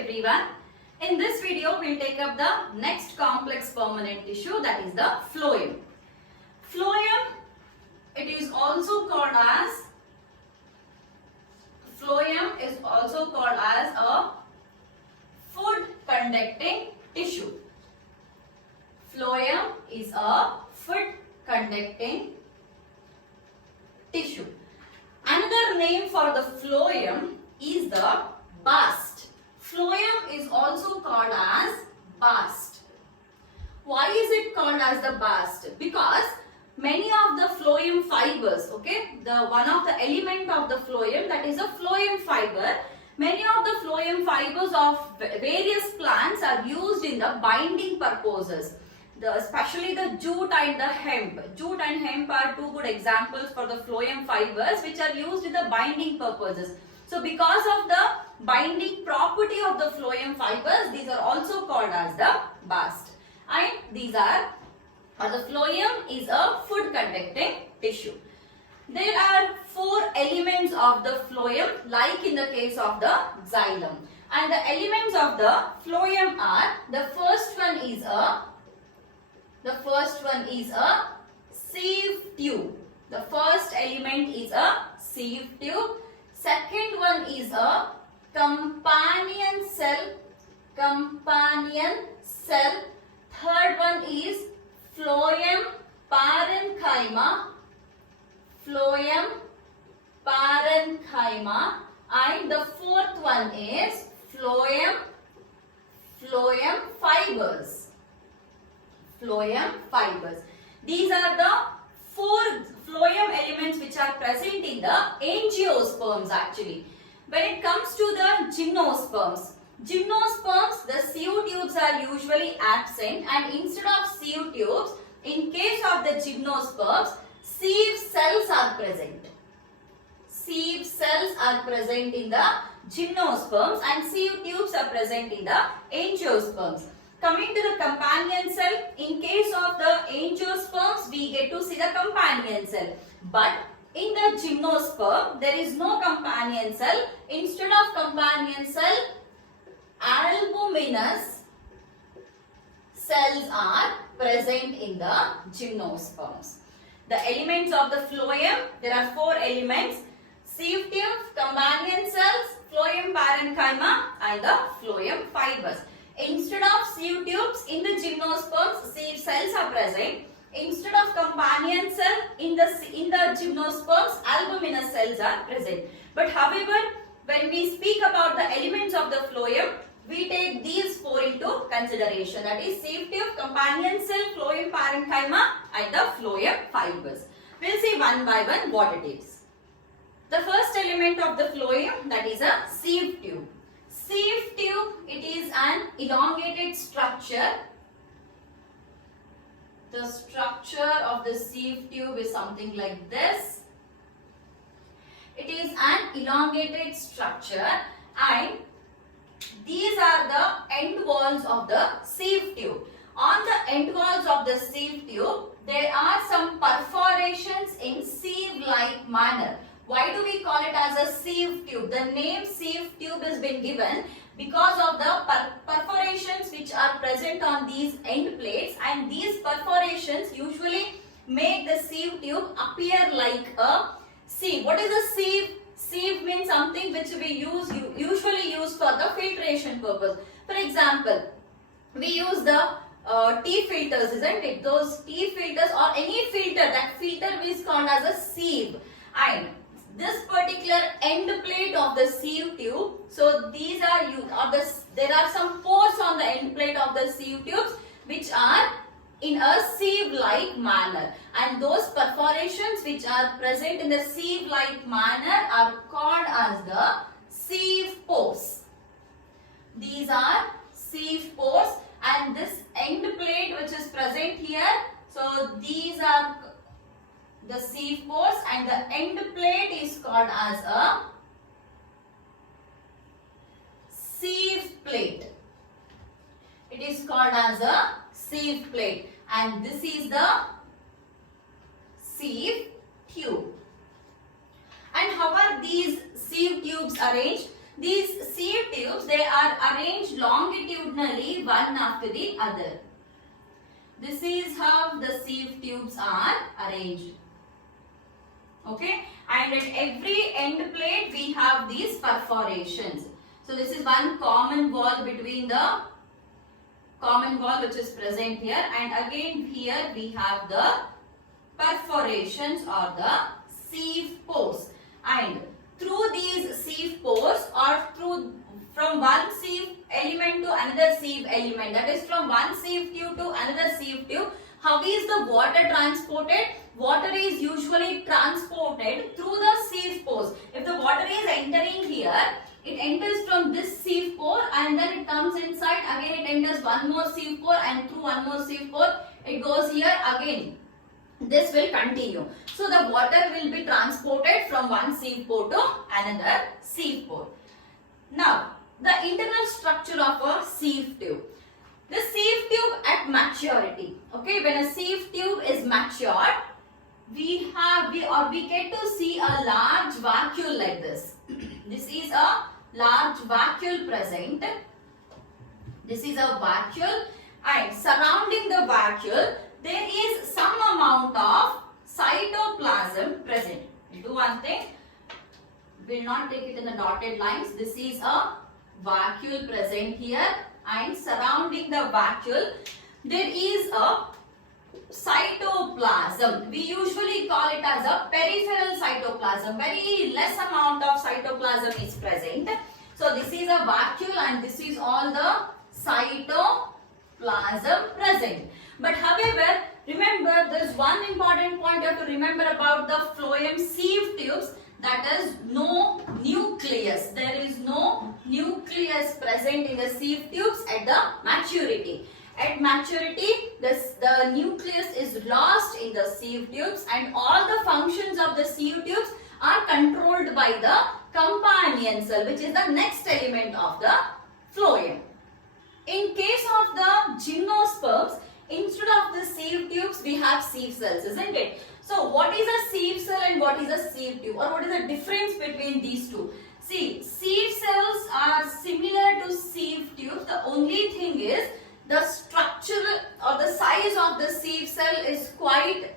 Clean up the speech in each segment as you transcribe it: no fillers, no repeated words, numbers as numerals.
everyone. In this video, we'll take up the next complex permanent tissue, that is the phloem. Phloem, it is also called as a food conducting tissue. Phloem is a food conducting tissue. Another name for the phloem is the bast. Phloem is also called as bast. Why is it called as the bast? Because many of the phloem fibers, one of the element of the phloem, that is a phloem fiber, many of the phloem fibers of various plants are used in the binding purposes. Especially the jute and the hemp. Jute and hemp are two good examples for the phloem fibers which are used in the binding purposes. So because of the binding property of the phloem fibers, these are also called as the bast. And these are, the phloem is a food conducting tissue. There are four elements of the phloem, like in the case of the xylem. And the elements of the phloem are, the first one is a sieve tube. The first element is a sieve tube. Second one is a companion cell. Third one is phloem parenchyma. And the fourth one is phloem fibers. These are the four phloem elements which are present in the angiosperms actually. When it comes to the gymnosperms, the sieve tubes are usually absent, and instead of sieve tubes, in case of the gymnosperms, sieve cells are present. Sieve cells are present in the gymnosperms and sieve tubes are present in the angiosperms. Coming to the companion cell, in case of the angiosperms, we get to see the companion cell. But in the gymnosperm, there is no companion cell. Instead of companion cell, albuminous cells are present in the gymnosperms. The elements of the phloem, there are four elements: sieve tube, companion cells, phloem parenchyma, and the phloem fibers. Instead of sieve tubes, in the gymnosperms, sieve cells are present. Instead of companion cell, in the gymnosperms, albuminous cells are present. But however, when we speak about the elements of the phloem, we take these four into consideration. That is sieve tube, companion cell, phloem parenchyma, and the phloem fibers. We will see one by one what it is. The first element of the phloem, that is a sieve tube. Sieve tube, it is an elongated structure. The structure of the sieve tube is something like this. It is an elongated structure, and these are the end walls of the sieve tube. On the end walls of the sieve tube, there are some perforations in sieve-like manner. Why do we call it as a sieve tube? The name sieve tube has been given because of the perforations which are present on these end plates, and these perforations usually make the sieve tube appear like a sieve. What is a sieve? Sieve means something which we usually use for the filtration purpose. For example, we use the tea filters, isn't it? Those tea filters or any filter, that filter is called as a sieve. And this particular end plate of the sieve tube, so these are there are some pores on the end plate of the sieve tubes which are in a sieve-like manner, and those perforations which are present in the sieve-like manner are called as the sieve pores. These are sieve pores, and this end plate which is present here, so these are the sieve pores, and the end plate is called as a sieve plate. It is called as a sieve plate, and this is the sieve tube. And how are these sieve tubes arranged? These sieve tubes, they are arranged longitudinally one after the other. This is how the sieve tubes are arranged. Okay, and at every end plate we have these perforations. So this is one common wall between the common wall which is present here, and again here we have the perforations or the sieve pores, and through these sieve pores or through from one sieve element to another sieve element, that is from one sieve tube to another sieve tube, how is the water transported? Water is usually transported through the sieve pores. If the water is entering here, it enters from this sieve pore and then it comes inside, again it enters one more sieve pore and through one more sieve pore it goes here again. This will continue. So the water will be transported from one sieve pore to another sieve pore. Now, the internal structure of a sieve tube. The sieve tube at maturity. Okay, when a sieve tube is matured, we get to see a large vacuole like this. This is a large vacuole present. This is a vacuole, and surrounding the vacuole there is some amount of cytoplasm present. We'll do one thing. We'll not take it in the dotted lines. This is a vacuole present here, and surrounding the vacuole there is a cytoplasm. We usually call it as a peripheral cytoplasm. Very less amount of cytoplasm is present. So this is a vacuole and this is all the cytoplasm present. But however, remember there is one important point you have to remember about the phloem sieve tubes, that is no nucleus. There is no nucleus present in the sieve tubes at the maturity. At maturity, the nucleus is lost in the sieve tubes and all the functions of the sieve tubes are controlled by the companion cell, which is the next element of the phloem. In case of the gymnosperms, instead of the sieve tubes, we have sieve cells, isn't it? So, what is a sieve cell and what is a sieve tube, or what is the difference between these two? See, sieve cells are similar to sieve tubes. The only thing is the structure or the size of the sieve cell is quite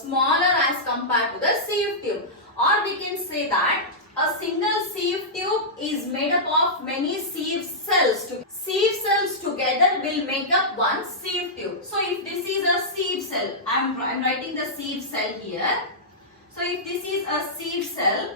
smaller as compared to the sieve tube. Or we can say that a single sieve tube is made up of many sieve cells. Sieve cells together will make up one sieve tube. So if this is a sieve cell, I am writing the sieve cell here. So if this is a sieve cell,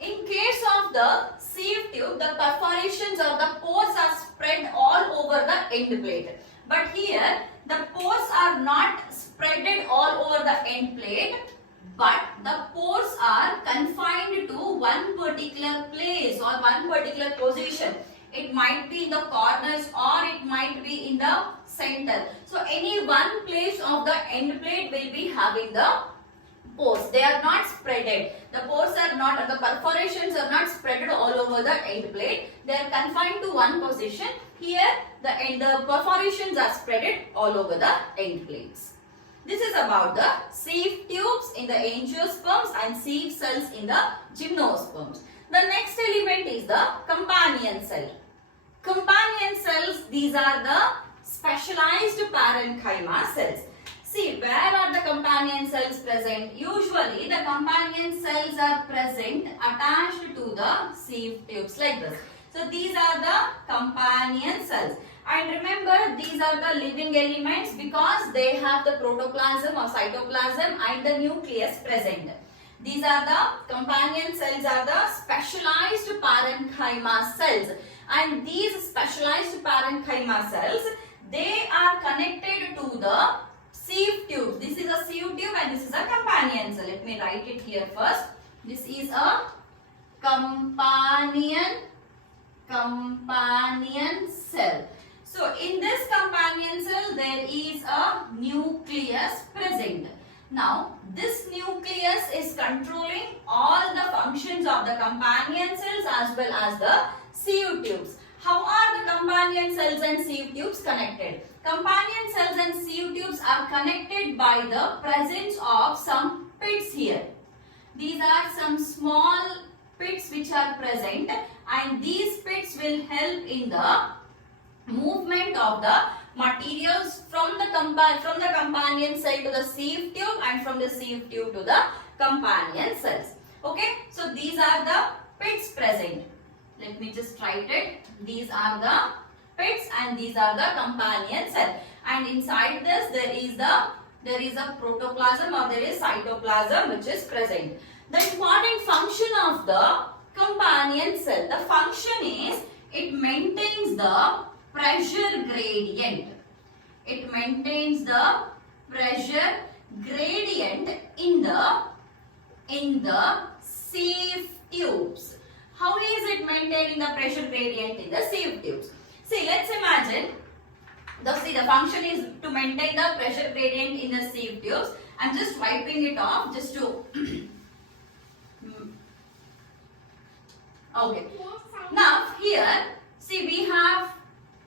in case of the sieve tube, the perforations or the pores are spread all over the end plate. But here, the pores are not spreaded all over the end plate, but the pores are confined to one particular place or one particular position. It might be in the corners or it might be in the center. So any one place of the end plate will be having the pores. They are not spreaded. The pores are not, or the perforations are not spreaded all over the end plate. They are confined to one position. Here the perforations are spreaded all over the end plates. This is about the sieve tubes in the angiosperms and sieve cells in the gymnosperms. The next element is the companion cell. Companion cells, these are the specialized parenchyma cells. See, where are the companion cells present? Usually, the companion cells are present attached to the sieve tubes like this. So, these are the companion cells. And remember, these are the living elements because they have the protoplasm or cytoplasm and the nucleus present. These are the companion cells, are the specialized parenchyma cells. And these specialized parenchyma cells, they are connected to the sieve tubes. This is a sieve tube and this is a companion cell. Let me write it here first. This is a companion cell. So in this companion cell there is a nucleus present. Now this nucleus is controlling all the functions of the companion cells as well as the sieve tubes. How are the companion cells and sieve tubes connected? Companion cells and sieve tubes are connected by the presence of some pits here. These are some small pits which which are present, and these pits will help in the movement of the materials from the companion cell to the sieve tube, and from the sieve tube to the companion cells. Okay, so these are the pits present. Let me just write it. These are the pits and these are the companion cell, and inside this there is a protoplasm, or there is cytoplasm which is present. The important function of the companion cell, the function is it maintains the pressure gradient. It maintains the pressure gradient in the sieve tubes. How is it maintaining the pressure gradient in the sieve tubes? See, let's imagine the function is to maintain the pressure gradient in the sieve tubes. I'm just wiping it off just to okay. Now here, see, we have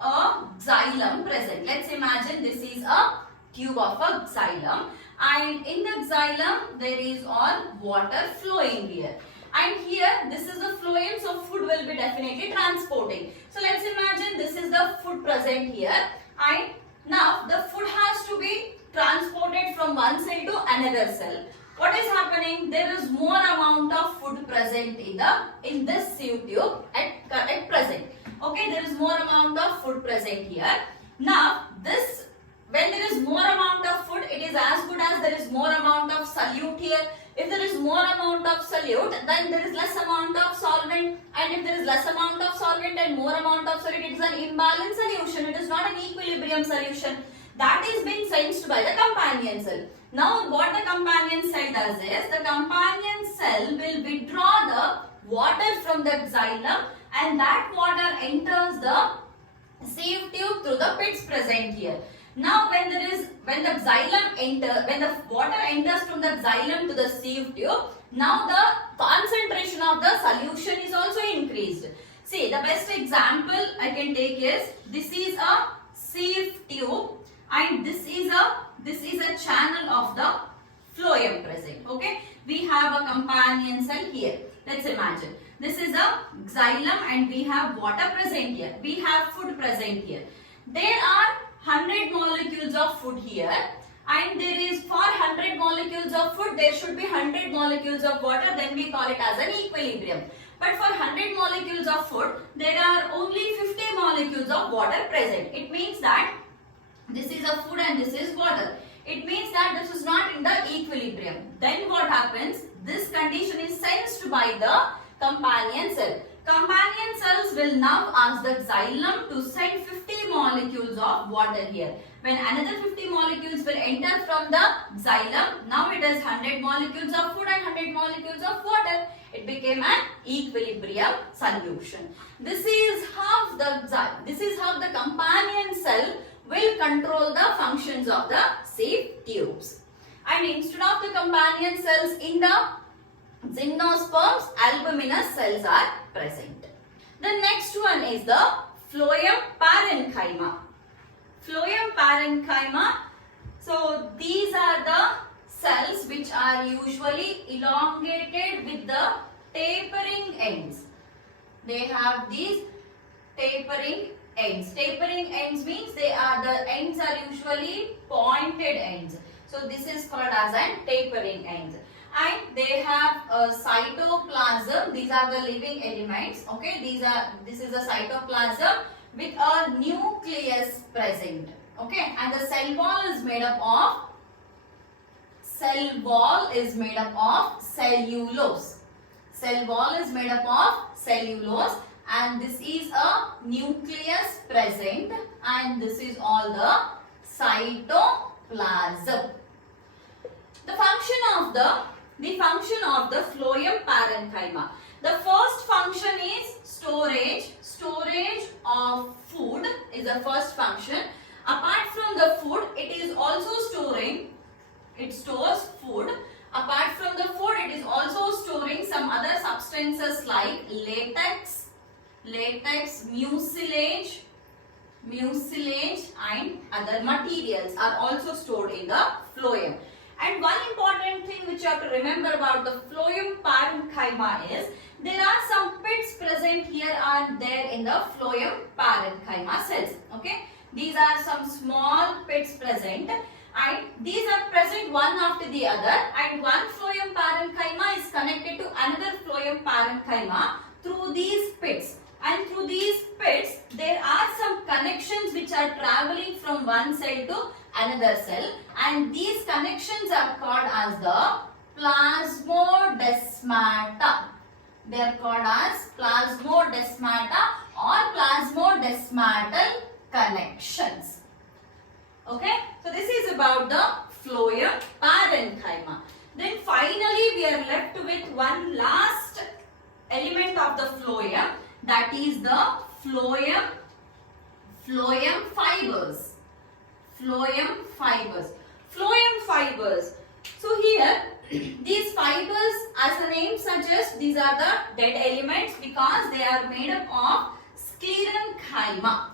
a xylem present. Let's imagine this is a tube of a xylem, and in the xylem there is all water flowing here. And here this is the phloem, so food will be definitely transporting. So let's imagine this is the food present here, and now the food has to be transported from one cell to another cell. What is happening? There is more amount of food present in this sieve tube at present. Okay, there is more amount of food present here. Now this, when there is more amount of food, it is as good as there is more amount of solute here. If there is more amount of solute, then there is less amount of solvent, and if there is less amount of solvent and more amount of solute, it is an imbalanced solution. It is not an equilibrium solution. That is being sensed by the companion cell. Now what the companion cell does is, the companion cell will withdraw the water from the xylem, and that water enters the sieve tube through the pits present here. Now when the water enters from the xylem to the sieve tube, now the concentration of the solution is also increased. See, the best example I can take is, this is a sieve tube, and this is a channel of the phloem present. Okay, we have a companion cell here. Let's imagine this is a xylem, and we have water present here. We have food present here. There are 100 molecules of food here, and there is, for 100 molecules of food there should be 100 molecules of water, then we call it as an equilibrium. But for 100 molecules of food there are only 50 molecules of water present. It means that this is a food and this is water. It means that this is not in the equilibrium. Then what happens? This condition is sensed by the companion cell. Companion cells will now ask the xylem to send 50 molecules of water here. When another 50 molecules will enter from the xylem, now it is 100 molecules of food and 100 molecules of water. It became an equilibrium solution. This is how the companion cell will control the functions of the sieve tubes. And instead of the companion cells in the gymnosperms, albuminous cells are present. The next one is the phloem parenchyma. Phloem parenchyma. So these are the cells which are usually elongated with the tapering ends. They have these tapering ends. Tapering ends means the ends are usually pointed ends. So this is called as an tapering ends. And they have a cytoplasm. These are the living elements. Okay, this is a cytoplasm with a nucleus present. Okay, and the cell wall is made up of cellulose. Cell wall is made up of cellulose, and this is a nucleus present, and this is all the cytoplasm. The function of the phloem parenchyma. The first function is storage. Storage of food is the first function. Apart from the food, it is also storing. It stores food. Apart from the food, it is also storing some other substances like latex, mucilage, and other materials are also stored in the phloem. And one important thing which you have to remember about the phloem parenchyma is there are some pits present here and there in the phloem parenchyma cells. Okay, these are some small pits present, and these are present one after the other, and one phloem parenchyma is connected to another phloem parenchyma through these pits. And through these pits, there are some connections which are traveling from one cell to another cell, and these connections are called as the plasmodesmata. They are called as plasmodesmata or plasmodesmatal connections. Okay, so this is about the phloem parenchyma. Then finally we are left with one last element of the phloem, that is the phloem fibers. Phloem fibers. So here these fibers, as the name suggests, these are the dead elements because they are made up of sclerenchyma.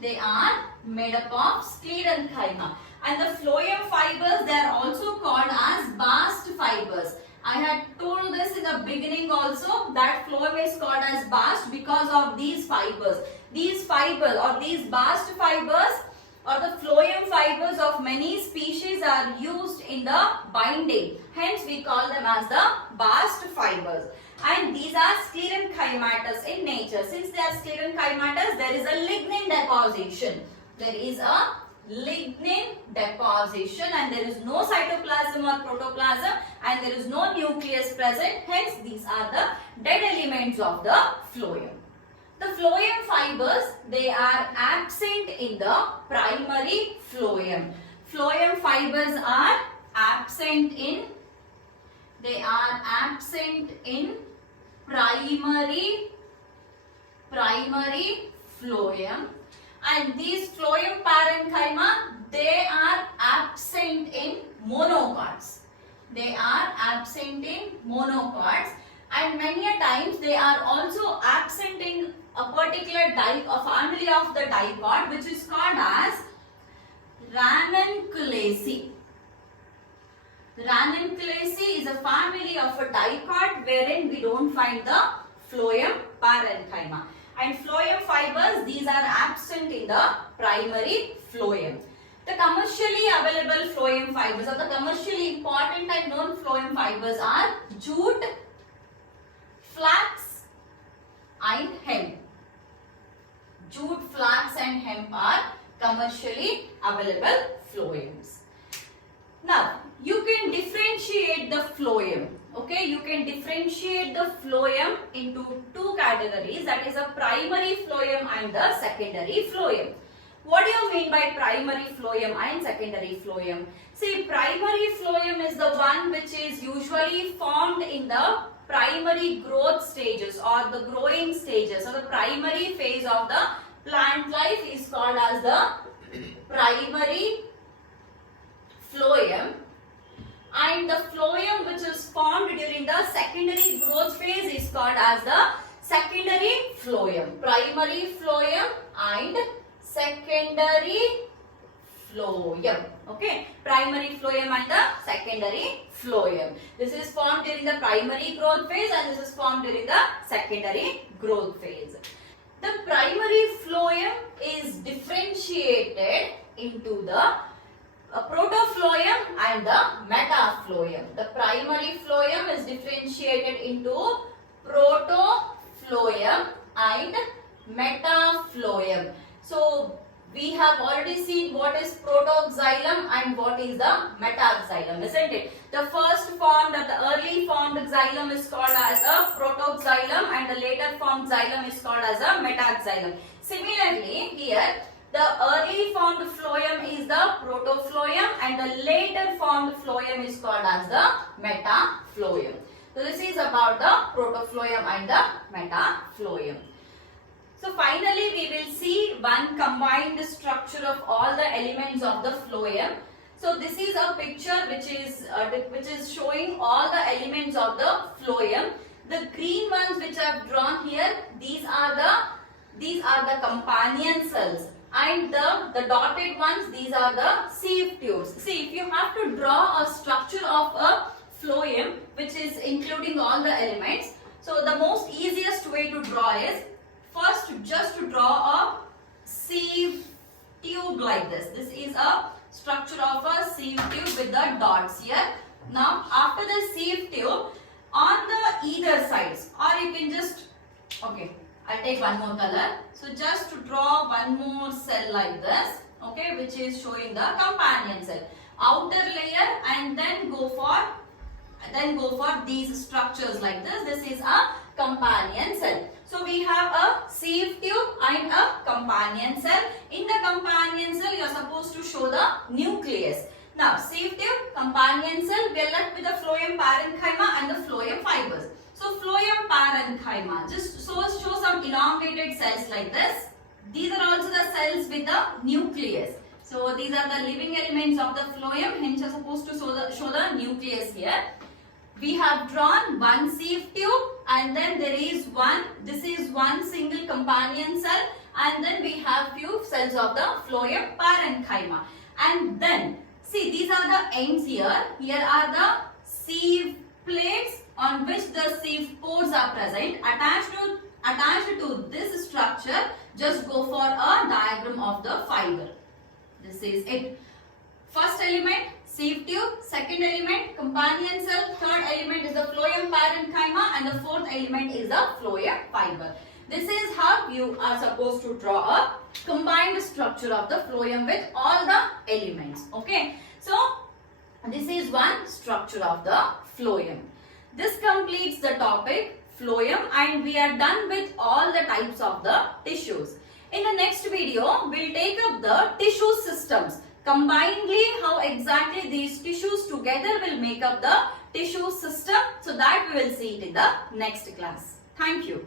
They are made up of sclerenchyma. And the phloem fibers, they are also called as bast fibers. I had told this in the beginning also that phloem is called as bast because of these fibers. These fibers or these bast fibers or the phloem fibers of many species are used in the binding. Hence we call them as the bast fibers. And these are sclerenchymatous in nature. Since they are sclerenchymatous, there is a lignin deposition. There is a lignin deposition, and there is no cytoplasm or protoplasm, and there is no nucleus present. Hence these are the dead elements of the phloem. The phloem fibers, they are absent in the primary phloem. Phloem fibers are absent in primary phloem, and these phloem parenchyma, they are absent in monocots. And many a times they are also absent in a particular a family of the dicot, which is called as Ranunculaceae. Ranunculaceae is a family of a dicot wherein we don't find the phloem parenchyma. And phloem fibers, these are absent in the primary phloem. The commercially available phloem fibers, or the commercially important and known phloem fibers, are jute, flax and hemp. Jute, flax and hemp are commercially available phloems. Now, you can differentiate the phloem. Okay, you can differentiate the phloem into two categories, that is a primary phloem and the secondary phloem. What do you mean by primary phloem and secondary phloem? See, primary phloem is the one which is usually formed in the primary growth stages or the growing stages. So the primary phase of the plant life is called as the primary phloem, and the phloem which is formed during the secondary growth phase is called as the secondary phloem. Primary phloem and secondary phloem. Okay, primary phloem and the secondary phloem. This is formed during the primary growth phase and this is formed during the secondary growth phase. The primary phloem is differentiated into the protophlloem and the metaphloem. The primary phloem is differentiated into protophlloem and metaphloem. So we have already seen what is protoxylem and what is the metaxylem, isn't it? The first formed or the early formed xylem is called as a protoxylem and the later formed xylem is called as a metaxylem. Similarly, here the early formed phloem is the protophlloem and the later formed phloem is called as the metaphloem. So this is about the protophlloem and the metaphloem. So finally we will see one combined structure of all the elements of the phloem. So this is a picture which is showing all the elements of the phloem. The green ones which I have drawn here, these are the companion cells. and the dotted ones, these are the sieve tubes. See, if you have to draw a structure of a phloem which is including all the elements, so the most easiest way to draw is first just to draw a sieve tube like this. This is a structure of a sieve tube with the dots here. Now after the sieve tube, on the either sides, or you can just, okay, I'll take one more color. So just to draw one more cell like this, okay, which is showing the companion cell. Outer layer, and then go for these structures like this. This is a companion cell. So we have a sieve tube and a companion cell. In the companion cell, you are supposed to show the nucleus. Now, sieve tube, companion cell, we are left with the phloem parenchyma and the phloem fibers. So, phloem parenchyma, just show some elongated cells like this. These are also the cells with the nucleus. So, these are the living elements of the phloem, hence you are supposed to show the nucleus here. We have drawn one sieve tube, and then there is this is one single companion cell, and then we have few cells of the phloem parenchyma. And then, see, these are the ends here. Here are the sieve plates on which the sieve pores are present. Attached to this structure, just go for a diagram of the fiber. This is it. First element, sieve tube. Second element, companion cell. Third element is the phloem parenchyma, and the fourth element is the phloem fiber. This is how you are supposed to draw a combined structure of the phloem with all the elements. Okay. So, this is one structure of the phloem. This completes the topic phloem, and we are done with all the types of the tissues. In the next video, we'll take up the tissue systems. Combinedly, how exactly these tissues together will make up the tissue system. So that we will see it in the next class. Thank you.